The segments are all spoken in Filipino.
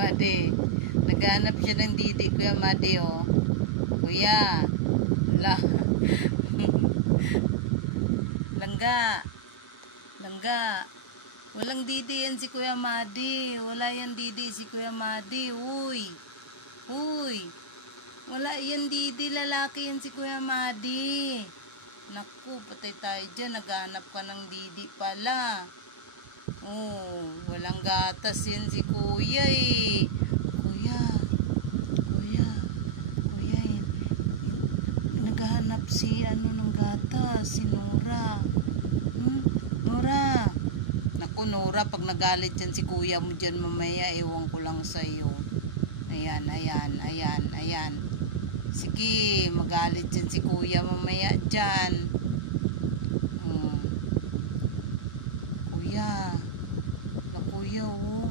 Madi. Naghanap siya ng didi, Kuya Madi, oh. Kuya. La. Langga. Langga. Walang didi yan si Kuya Madi. Wala yan didi si Kuya Madi. Uy. Uy. Wala yan didi. Lalaki yan si Kuya Madi. Naku, patay tayo dyan. Naghanap ka ng didi pala. Oh, walang gatas yan si Kuya eh. Kuya. Kuya. Kuya eh. Naghanap si ng gatas. Si Nora. Nora. Naku, Nora, pag nagalit yan si Kuya mo dyan mamaya, ewan ko lang sa'yo. Ayan, ayan, ayan, ayan. Sige, magalit yan si Kuya mamaya dyan. Kuya. Na Kuya, oh.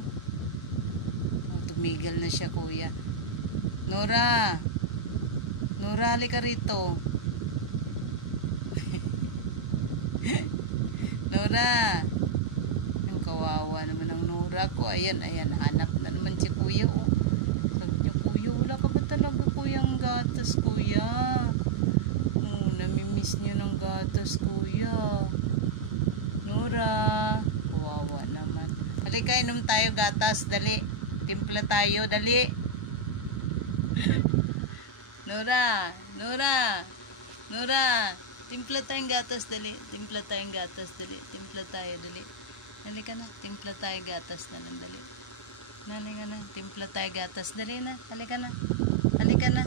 Tumigil na siya, Kuya. Nora. Nora, halika rito. Nora. Ang kawawa naman ng Nora ko. Ayan, ayan. Hanap na naman si Kuya, oh. Sabi niya, Kuya, wala ka ba talaga, Kuya, ang gatas, Kuya? Oh, namimiss niya ng gatas, Kuya. Nora. Kawawa naman. Halika, inom tayo gatas. Dali. Timpla tayo. Dali. Nora. Nora. Nora. Timpla tayong gatas. Dali. Timpla tayong gatas. Dali. Timpla tayo. Dali. Halika na. Timpla tayo gatas na lang. Dali. Halika na. Timpla tayo gatas. Dali na. Halika na. Halika na.